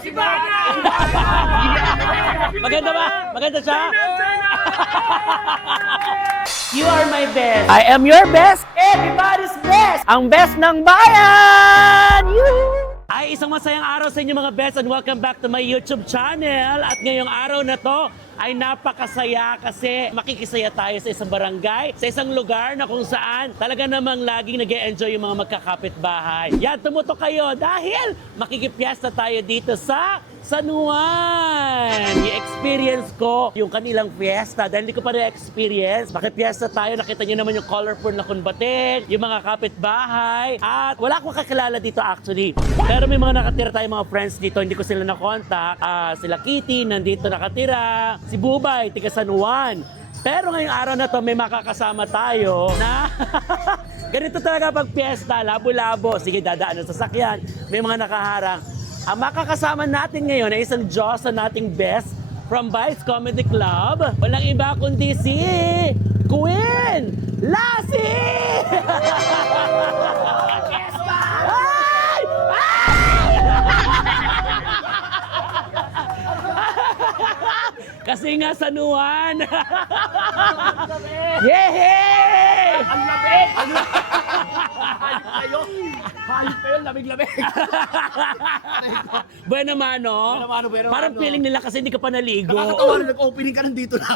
Si Bana! Maganda ba? Maganda siya? You are my best. I am your best. Everybody's best. Ang best ng bayan! Ay, isang masayang araw sa inyo mga best and welcome back to my YouTube channel. At ngayong araw na to ay napakasaya kasi makikisaya tayo sa isang barangay, sa isang lugar na kung saan talaga namang laging nag-e-enjoy yung mga magkakapitbahay. Yan, tumutok kayo dahil makikipiesta tayo dito sa San Juan. I-experience ko yung kanilang fiesta dahil hindi ko pa na-experience. Makipiesta tayo, nakita nyo naman yung colorful na kunbating, yung mga kapitbahay, at wala akong kakilala dito actually. Pero may mga nakatira tayong mga friends dito, hindi ko sila na-contact. Sila Kitty, nandito nakatira. Si Bubay, tiga San Juan. Pero ngayong araw na to, may makakasama tayo na ganito talaga pag piyesta, labo-labo. Sige, dadaan ng sasakyan, may mga nakaharang. Ang makakasama natin ngayon ay isang Diyos sa nating best from Vice Comedy Club. Walang iba kundi si Queen Lassie! Ay! Kasi nga San Juan. Yehey! Ang lamig! Hayop kayo, lamig-lamig. Bueno mano. Parang feeling nila kasi hindi ka pa naligo. Nakakatawa na nag-opening ka nandito na.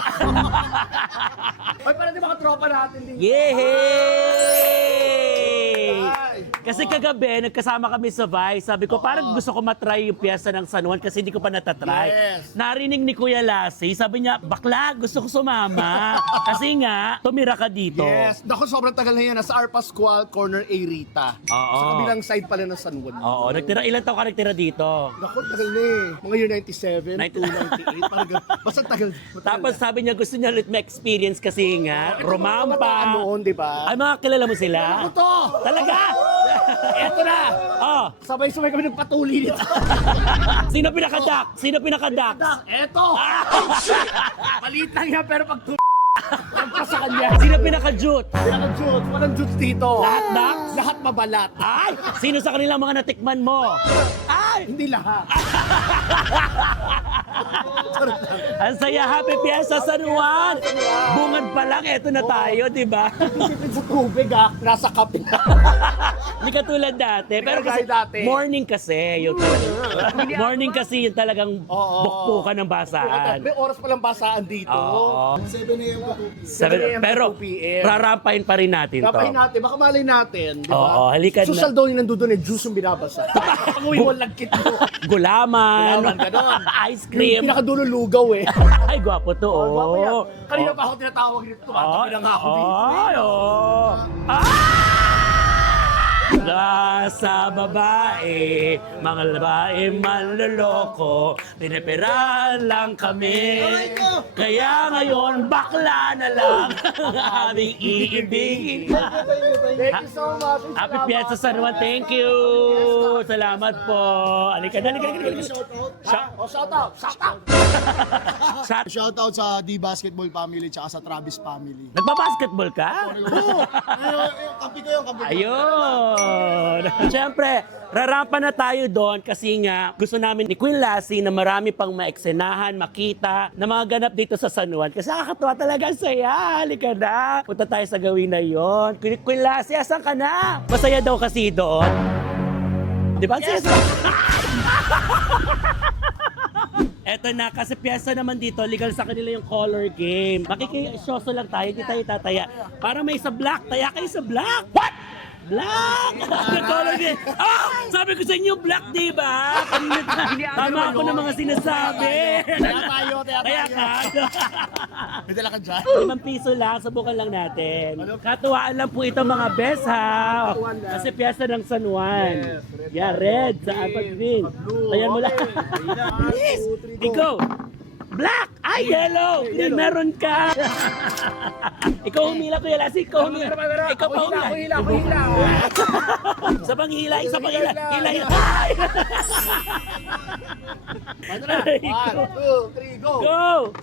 Ay, parang di mga tropa natin din. Yehey! Kasi kagabi, nagkasama kami sa Vice. Sabi ko, parang gusto ko matry yung piyesta ng San Juan kasi hindi ko pa natatry. Yes. Narinig ni Kuya Lassie, sabi niya, bakla, gusto ko sumama. Kasi nga, tumira ka dito. Yes. Naku, sobrang tagal na yan. Nasa R. Pascual, corner A. Rita. Oo. Sa kabilang side pala ng San Juan. Oo, ilan taon ka nagtira dito? Naku, tagal na eh. Mga year 97, 98, parang ganun. Basta tagal. Tapos sabi niya, gusto niya ulit ma-experience kasi nga, romampa. Noon, di ba? Ay, mga kilala mo sila? Ako to! Talaga? Eto na! Oh, Sabay-sabay kami nagpatuli nito. sino pinakadak? Sino pinakadak? Eto! Maliit lang yan, pero pag nagpa sa kanya. Sino pinaka-jute? Pinaka-juice. Walang juice dito. Lahat dak? Lahat mabalat. Ay! Sino sa kanilang mga natikman mo? Ay! Hindi lahat. Ang saya, happy fiesta San Juan! Bungad pa lang, eto na tayo, di ba? Isipin sa tubig nasa kape na. Hindi katulad dati. Pero kasi, Hindi dati. morning kasi. Yung morning kasi yung talagang bukpukan ng basaan. May oras palang basaan dito. Oo. 7 a.m. to 2 p.m. Pero, 2 p.m. rarampain pa rin natin to. Dapahin natin, baka malay natin, di ba? Oo, halika na. Social daw yung nandun eh, juice yung binabasa. Pag-uwi mo, lagkit mo. Gulaman, Gulaman, ganon. ice cream. Pinakadulo lugaw eh. Ay, gwapo to, oh. Gwapo yan. Kanina pa ako tinatawag dito. Tumatabi na nga ako dito. Ay, oh. Nasa babae, mga babae manloloko, pinipirahan lang kami. Kaya ngayon, bakla na lang ang aming iibigin. Thank you so much. Happy Fiesta San Juan, thank you! Salamat po. Halika na, halika na. Shout out. Shoutout sa D-Basketball family tsaka sa Travis family. Nagbabasketball ka? Kampi ko yung kampi ko. Ayun! Siyempre, rarampa na tayo doon kasi nga gusto namin ni Queen Lassie na marami pang maeksenahan, makita na mga ganap dito sa San Juan. Kasi nakakatuwa talaga, ang saya. Halika na. Punta tayo sa gawin na yon. Queen Lassie, asan ka na? Masaya daw kasi doon. Di ba? Yes! Eto na, kasi piyesta naman dito, legal sa kanila yung color game. Makikisyoso lang tayo, hindi tayo tataya. Para may sa black, taya kayo sa black. What? Black! Color game. Oh! Sabi ko sa inyo, black, di ba? Tama ako ng mga sinasabi. Taya ka. May dala ka dyan? 5 piso lang, subukan lang natin. Katuwaan lang po ito mga best ha. Kasi piyesta ng San Juan. Yeah, red sa apat green. Ayan mo lang. Please, ikaw. Black! Ay, yellow! Green, meron ka! Ikaw humila, Kuya Lassie. Ikaw humila. Ikaw pa humila. Ako hila. Isa pang hila, isa pang hila. Hila, hila. Ay! Ay, 1, 2, 3, go! Go!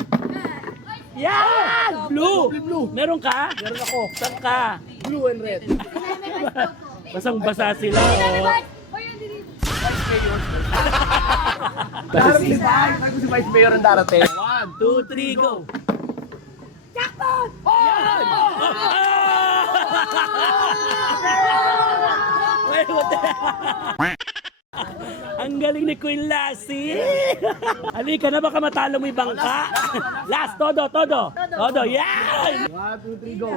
Yan! Blue! Blue. Meron ka? Meron ako. Saan ka? Blue and red. Basang-basa sila, oh. Darating si Vice. Sabi ko si Vice Mayor ang darating. 1, 2, 3, go! Jackpot! Yan! Wait, what the... Ang galing ni Queen Lassie! Halika na, baka matalo mo yung bangka. Last, todo! Todo, yan! 1, 2, 3, go.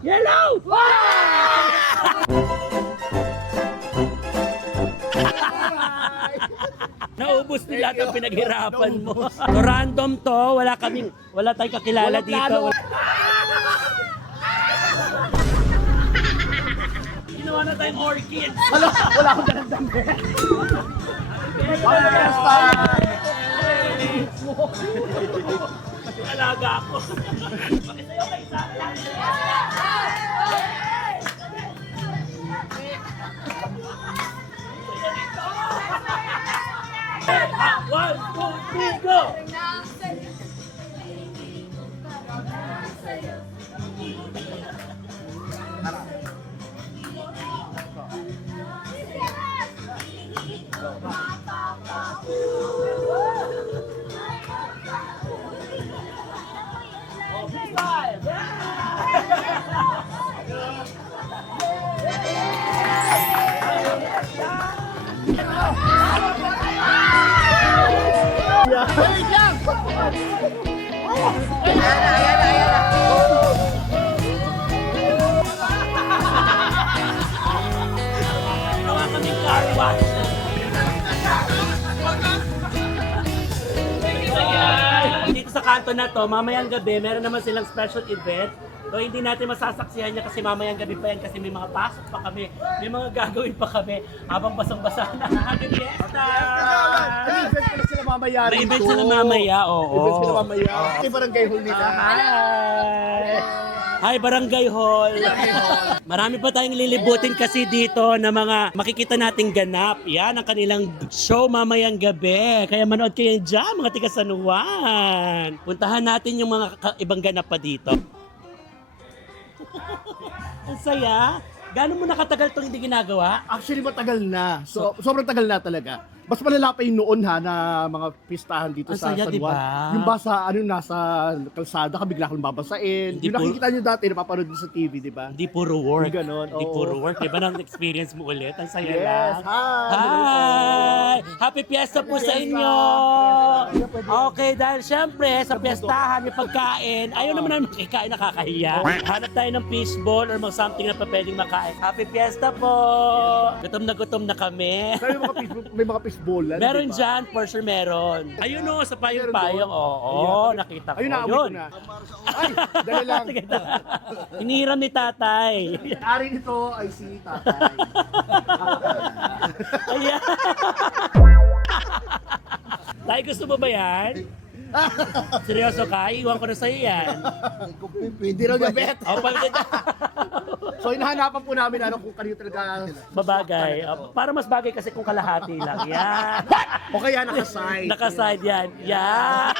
Yellow! Naubos din lahat ang pinaghirapan mo. So, random to, wala tayong kakilala dito. Ginawa na tayong orchid. Wala akong dalang dami. Alaga ako. Pakisayo kayo sa akin. One, two, three, go! Ginawa kaming car wash. Dito sa kanto na to, mamayang gabi, meron naman silang special event. So hindi natin masasaksihan niya kasi mamayang gabi pa yan kasi may mga pasok pa kami, may mga gagawin pa kami habang basang-basa na. Happy Fiesta! May event pala sila mamaya May rito. event sila mamaya, oo. Event sila mamaya. Kasi barangay hall nila. Hi! Hi, Barangay Hall! Marami pa tayong lilibutin kasi dito na mga makikita nating ganap. Yan ang kanilang show mamayang gabi. Kaya manood kayo dyan, mga tiga San Juan. Puntahan natin yung mga ibang ganap pa dito. Ang saya. Gano'n mo nakatagal itong hindi ginagawa? Actually, matagal na. So, sobrang tagal na talaga. Mas malala pa yung noon ha, na mga pistahan dito Ang sa saya, San diba? Juan. Yung basa, nasa kalsada ka, bigla kang babasain. Hindi Yung po- nakikita nyo dati, napapanood nyo sa TV, di ba? Hindi puro work. Yung ganon, Hindi oo. puro work. Diba nang experience mo ulit? Ang saya Yes, lang. hi! Hi! Happy Fiesta po sa inyo! Okay, dahil syempre sa piyestahan, may pagkain. Ayaw naman namin makikain, nakakahiya. Hanap tayo ng fishball or something na pa pwedeng makain. Happy Fiesta po! Gutom na kami. Kaya may mga fishbowl. Meron dyan, for sure meron. Ayun o, sa payong-payong. Oo, nakita ko. Ayun, naamoy ko Yun. na. Ay, dali lang. Hinihiram ni tatay. Ari nito ay si tatay. Ayan. Tay, gusto mo ba yan? Seryoso ka? Iwan ko na sa'yo yan. Hindi raw niya bet. O, So, hinahanapan po namin kung kanino talaga babagay. O, para mas bagay kasi kung kalahati lang. Yan. o kaya nakaside. Nakaside yan. Yan.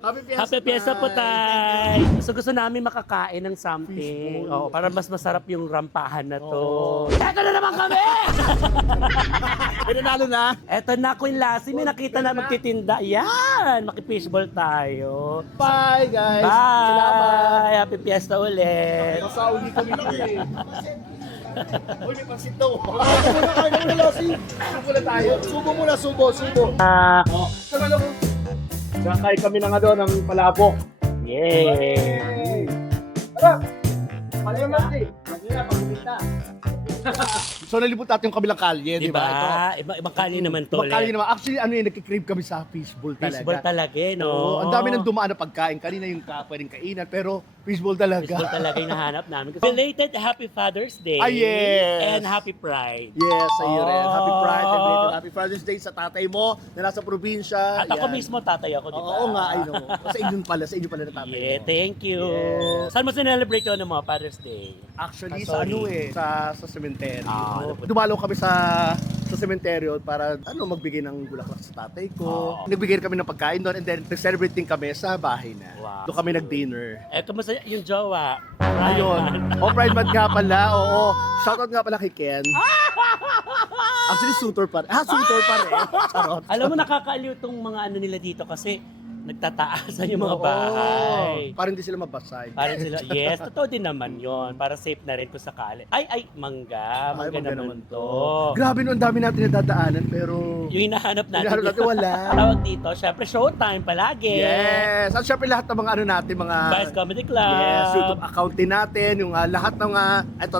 Happy Fiesta. Happy Fiesta po, tay. Gusto namin makakain ng something. Fishbowl. O, para mas masarap yung rampahan na to. Eto na naman kami! Pinanalo na. Eto na, Queen Lassie. May nakita na magtitinda. Yan! Makipishball tayo. Bye, guys. Salamat. Bye! Happy Fiesta ulit! Masauli kami eh. Uy, may pansit daw. Muna kayo na Lassie. Subo na tayo. Subo muna, subo. Sama lang. Nakakain kami ng ng palabok. Yay! Tara! Palayo Lassie. Pagkira, pag-umita. So nalibot natin yung kabilang kalye, di ba? Ito. Diba? Ibang kali naman to Ibang kalye ulit. naman. Actually, nagkikrave kami sa fishbowl talaga. Fishball talaga eh, no? Oo, ang dami ng dumaan na pagkain. Kanina yung pwedeng kainan, pero fishbowl talaga. Fishball talaga yung nahanap namin. Belated Happy Father's Day. Ah, yes. And Happy Pride. Yes, sa'yo rin. Happy Pride and Oh. belated Happy Father's Day sa tatay mo na nasa probinsya. At ako Yan. mismo, tatay ako, di ba? Oo nga, I know. Sa inyo pala na tatay Yeah, mo. thank you. Yes. Saan mo sinelebrate yun mo, Father's Day? Actually, Ah, sa sorry. sa cemetery. Ah, Oo. Dumalaw kami sa cemetery para magbigay ng bulaklak sa tatay ko. Oh. Nagbigay kami ng pagkain doon and then nag-celebrate din kami sa bahay na. Wow. Doon kami nag-dinner. Eh, kamusta yung jowa? Ayun. O, Pride Month nga pala. Oo. Shoutout nga pala kay Ken. Actually, suitor pa rin. Suitor pa rin. Charot. Alam mo, nakakaaliw tong mga ano nila dito kasi nagtataasan yung mga Oo. bahay. Para hindi sila mabasay. Parang sila, yes, totoo din naman yon. Para safe na rin kung sakali. Ay, mangga. Ay, Mangga naman to. Grabe no, ang dami natin nadadaanan, pero... Yung hinahanap natin. Hinahanap natin, wala. Tawag dito, syempre showtime palagi. Yes! At syempre lahat ng mga ano natin, mga... Vice Comedy Club. Yes, YouTube account din natin, yung lahat ng mga... Ito.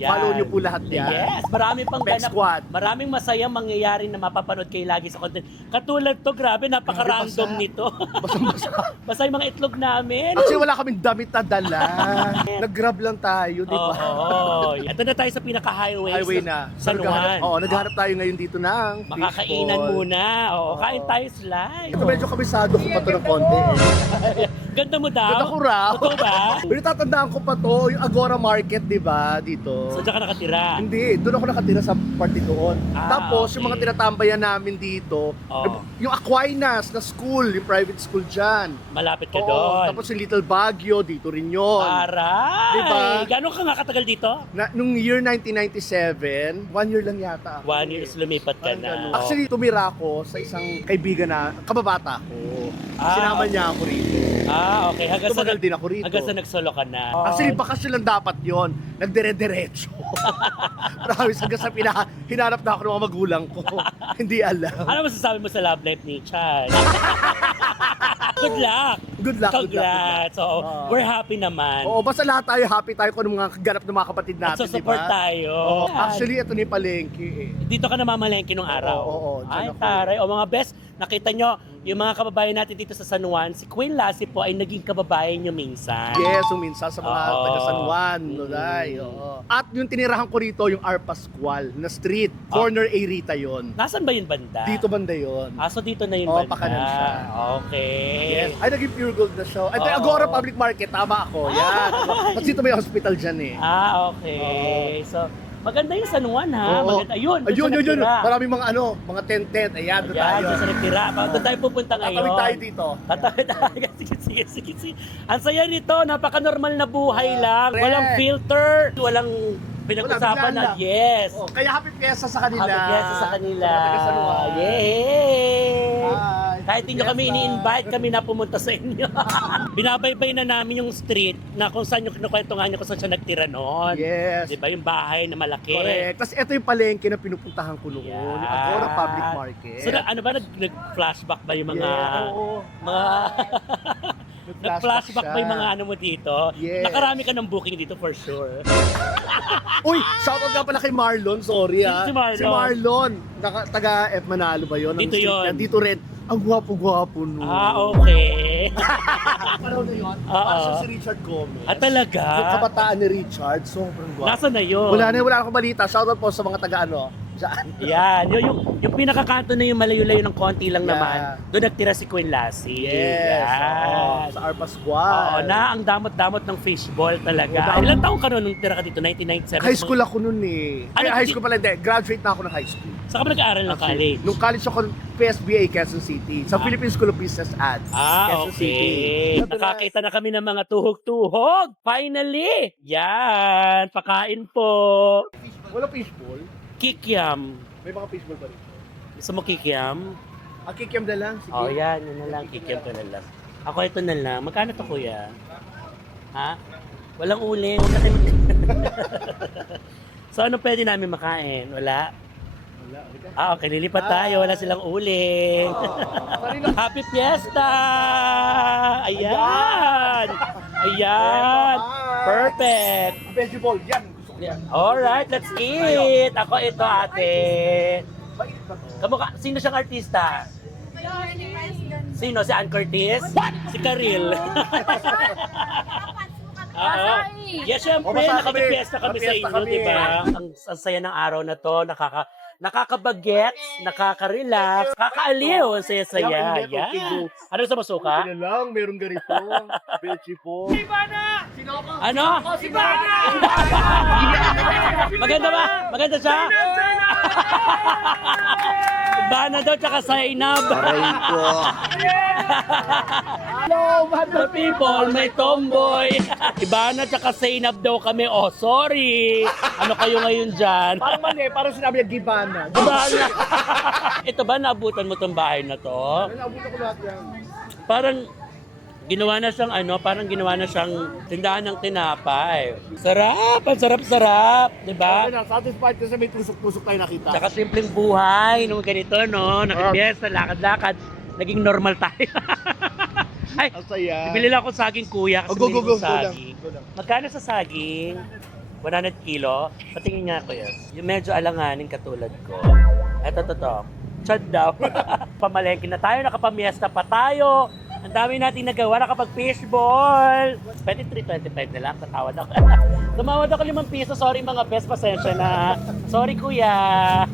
Yan. Follow nyo po lahat yan. Yes, marami pang Best ganap. Squad. Maraming masayang mangyayari na mapapanood kayo lagi sa content. Katulad to, grabe, napaka-random Grabe, nito. Basang-basa. Basta yung mga itlog namin. Actually, wala kaming damit na dala. Nag-grab lang tayo, di ba? Oo. Ito na tayo sa pinaka-highway. Highway na. San Juan. Naghanap tayo ngayon dito ng Makakainan fishball. muna. Oo, kain tayo slice. Ito medyo kabisado ko pa to ng konti. Ganda mo daw. Ganda ko raw. Totoo ba? Pero tatandaan ko pa to, yung Agora Market, di ba, dito. So, dyan ka nakatira. Hindi, doon ako nakatira sa party doon. Tapos, okay. yung mga tinatambayan namin dito, Oo. yung Aquinas na school, yung private school dyan. Malapit ka Oo, doon. tapos yung Little Baguio, dito rin yun. Aray! Diba? Gano'n ka nga katagal dito? Nung year 1997, 1 year lang yata ako. 1 year is lumipat ka Parang na. ganun. Actually, tumira ako sa isang kaibigan na kababata ko. Sinama okay. niya ako rito. Okay. Hanggang sa, Tumagal din ako rito. hanggang sa nagsolo ka na. Actually, bakasyon lang dapat yon. Nagdire-diretso. Promise, hanggang sa hinanap na ako ng mga magulang ko. Hindi alam. Ano masasabi mo sa love life ni Chan? Good luck! Good luck, good luck, good luck. Congrats! So, we're happy naman. Oo, basta lahat tayo happy tayo kung mga ganap ng mga kapatid At natin, di support ba? tayo. Oo, actually, ito ni palengke eh. Dito ka namamalengke nung araw. Oo, Ay, dyan ako. taray. O mga best, nakita nyo, yung mga kababayan natin dito sa San Juan, si Queen Lassie po ay naging kababayan nyo minsan. Yes, minsan sa mga Oo. taga San Juan, Noday. Oo. At yung tinirahan ko rito, yung R. Pascual na street, corner Arita yon. Nasaan ba yung banda? Dito banda yon. So dito na yung Oo, banda. pakanan siya. Okay. Yes. Ay, naging pure gold na show. Ay, Oo. Agora Public Market, tama ako. Yan. Kasi dito may hospital dyan eh. Okay. So, maganda yung San Juan ha. Oo. Maganda. Ayun, doon Ayun, siya yun. nagtira. Maraming mga mga tent-tent. Ayan, doon Ayan, tayo. doon siya nagtira. Doon tayo pupunta ngayon. Tatawid tayo dito. Tatawid tayo. Sige. Ang saya nito, napaka-normal na buhay lang. Correct. Walang filter, walang pinag-usapan Wala, na. Yes. Oh, kaya happy fiesta sa kanila. Happy fiesta sa kanila. Sa taga San Juan. Yay! Hi. Kahit hindi nyo kami Fiesta. ini-invite, kami na pumunta sa inyo. Binabaybay na namin yung street na kung saan yung kinukwentungan nyo kung saan siya nagtira noon. Yes. Di ba yung bahay na malaki? Correct. Tapos ito yung palengke na pinupuntahan ko noon. Yung Agora Public Market. So ano ba, nag-flashback ba yung mga... Yeah, oo. mga nag-flashback ba yung mga ano mo dito? Yes. Nakarami ka ng booking dito for sure. Uy, shoutout nga pala kay Marlon. Sorry Si Marlon. Si Marlon. Taga F Manalo ba yun? Ang Dito street yun. niya. Dito rin. Ang gwapo-gwapo nun. Okay. Panahon na yun. Oo. Parang si Richard Gomez. Talaga? Yung kabataan ni Richard, sobrang gwapo. Nasaan na yun? Wala akong balita. Shoutout po sa mga taga dyan. Yan, yung pinakakanto na yung malayo-layo ng konti lang Yeah. naman, doon nagtira si Queen Lassie. Yes. Yan. Oo, sa R. Pascual. Oo, na ang damot-damot ng fishball talaga. Oo, Ilang taong ka noon nung tira ka dito? 1997? High school ako nun eh. Ano, High school pala, hindi. Graduate na ako ng high school. Saan ka ba nag-aaral ng college? Nung college ako, PSBA, Quezon City. Sa Philippine School of Business at Quezon Okay. Nakakita na kami ng mga tuhog-tuhog. Finally! Yan, pakain po. Wala fishball. Kikiam. May mga fishball pa rin. Gusto mo kikiam? Kikiam na lang. Sige. Oh, yan. Yun na lang. Kikiam ko na lang. Ako ito na lang. Magkano to, kuya? Ha? Walang uling. Huwag na kayo mag- So, ano pwede namin makain? Wala? Wala. Okay. Lilipat tayo. Wala silang uling. Happy Fiesta! Ayan! Ayan! Perfect! Vegetable. Yan. Gusto ko yan. Alright, let's eat! Ako ito, ate. Mainit pa to. Kamukha, sino siyang artista? Sino? Si Ann Curtis? Si Karil? Oo. Yeah, syempre, Masaya kami. nakikipiesta kami sa Nakipiesta inyo, kami. di ba? Ang saya ng araw na to, nakakabagets, nakaka-relax, nakakaaliw, ang saya-saya. Kaya hindi, Yan. okay, go. Ano sa masuka? Ano lang, meron ganito. Veggie po. Ano? Maganda ba? Maganda siya? Ibana daw tsaka Zainab. Aray ko. Hello, The people, may tomboy. Ibana tsaka Zainab daw kami. Oh, sorry. Ano kayo ngayon dyan? Parang mali, parang sinabi niya Gibana. Ibana. Ito ba, naabutan mo tong bahay na to? Nabuto ko lahat yan. Parang ginawa na siyang parang ginawa na siyang tindahan ng tinapay. Sarap, ang sarap-sarap, di ba? Satisfied kasi may tusok-tusok tayo nakita. Tsaka simpleng buhay, nung ganito, no? Nakipiyesta, lakad-lakad, naging normal tayo. Ay, Ang saya. bibili lang ako saging kuya kasi Oh, go, bili go, ko go, go lang, saging. go lang. Magkano sa saging? 100 kilo? Patingin nga ko yun. Yung medyo alanganin katulad ko. Eto, to. Chad daw. Pamalengke na tayo, nakapamiesta pa tayo. Ang dami nating nagawa, nakapag-fishball. 23, 25 na lang, tatawad ako. Tumawad ako 5 piso, sorry mga best, pasensya na. Sorry kuya.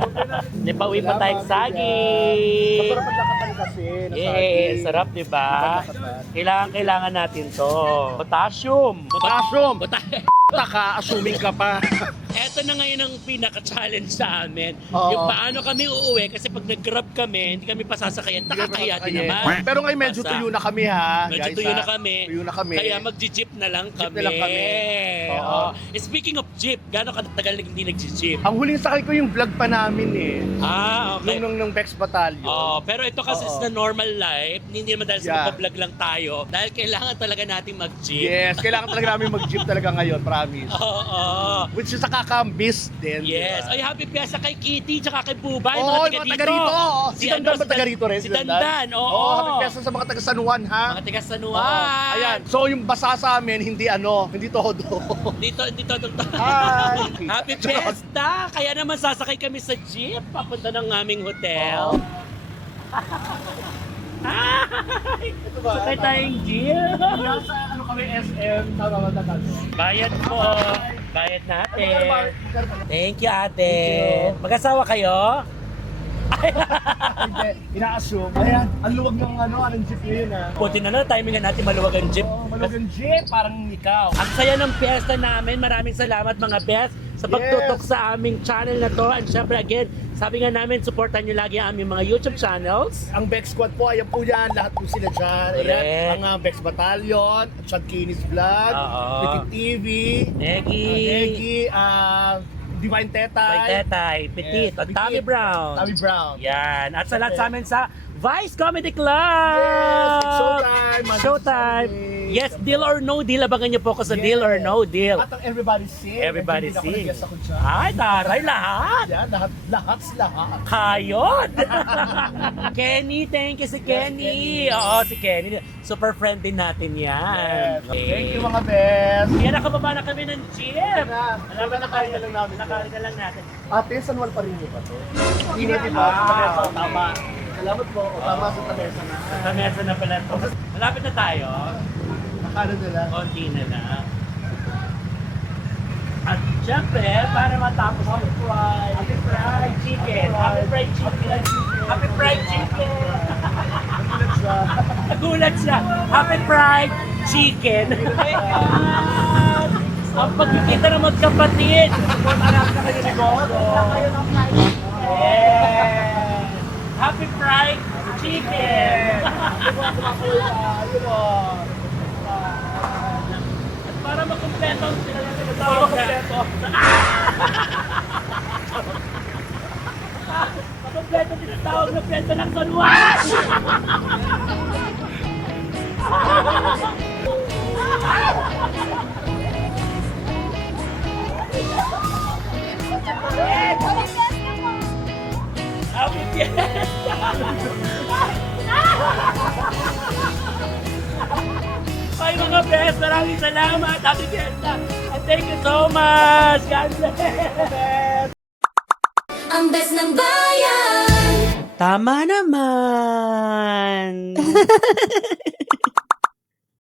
Napauwi pa tayong saging. Masarap ang lakatan kasi. Yes, sarap diba? Kailangan natin to. Potassium. Potassium. Potassium. Taka, assuming ka pa. Eto na ngayon ang pinaka-challenge sa amin. Oo. Yung paano kami uuwi kasi pag nag-grab kami, hindi kami pasasakayan. Nakakaya din naman. Pero ngayon medyo Basta. tuyo na kami ha. Medyo guys, tuyo ha? na kami. Tuyo na kami. Kaya mag-jeep na lang Jeep kami. na lang kami. Oo. Oo. Speaking of jeep, gano'ng katagal hindi nag-jeep? Ang huling sakay ko yung vlog pa namin eh. Okay. Nung Bex Battalion. Oh, pero ito kasi Oo. sa normal life, hindi naman dahil sa Yeah. magpa-vlog lang tayo, dahil kailangan talaga nating mag-jeep. Yes, kailangan talaga namin mag-jeep talaga ngayon, promise. Oo. Which is nakaka-miss din. Yes. diba? Ay, happy fiesta kay Kitty tsaka kay Bubay, Oo, mga yung taga mga taga dito. rito. oo. Si Dandan ba taga rito rin? Si Dandan, oo. happy fiesta sa mga taga San Juan ha. Mga taga San Juan. Oo. Ayan. So yung basa sa amin, hindi todo. Dito. Hi. Happy fiesta! Kaya naman sasakay kami sa jeep papunta ng aming hotel. Ay! Ito ba? Sakay tayong jeep. Nasa ano kami SM, tama ba tayo? Bayad po. Bayad natin. Thank you, ate. Mag-asawa kayo? Hindi, ina-assume. Ayan, ang luwag ng anong jeep ngayon ha. Buti na lang, timingan natin maluwag ang jeep. Oh, malugang jeep, parang ikaw. Ang saya ng fiesta namin. Maraming salamat mga best sa pagtutok Yes. sa aming channel na to. And syempre again, sabi nga namin, supportan nyo lagi ang aming mga YouTube channels. Ang Bex Squad po, ayan po yan, lahat po sila dyan. Ayan, Correct. ang Bex Battalion, Chad Kinis Vlog, Oo. Petit TV, Negi, Negi, Divine Tetay, Bay Tetay, Petit, Yes, at Tommy Brown. Tommy Brown. Yan. At sa lahat sa amin sa Vice Comedy Club! Yes, it's showtime. Monday to Showtime! Saturday. Yes, Deal or No Deal. Abangan niyo po ako sa Deal or Yes. No Deal. At ang Everybody Sing. Everybody Nag-guest Sing. Nag-guest ako dyan. Ay, taray lahat! Yan, lahat. Kayod! Kenny, thank you si Kenny. Kenny. Oo, si Kenny. Super friend din natin yan. Yes. Thank you mga best. Kaya nakababa na kami ng jeep. Alam mo, nakain na lang namin. Nakain na lang natin. Ate, San Juan pa rin ba to? Hindi Hindi, na, di ba? ah, Tama. Salamat po. Tama sa Tamesa na. Sa mesa na pala ito. Malapit na tayo. Nakano nila. Konti na lang. At syempre, para matapos ang Happy Fried Chicken. Happy Fried Chicken. Happy Fried Chicken. Nagulat siya. Happy Fried Chicken. Ang pagkikita ng magkapatid. Anak na kayo ni Gogo. Yeah. Happy Fried Chicken. At para makumpleto ang tinatawag na. Makumpleto ang tinatawag na piyesta ng San Juan. Happy Fiesta! Ay mga best, maraming salamat! Happy Fiesta! And thank you so much! God bless! Ang best ng bayan. Tama naman!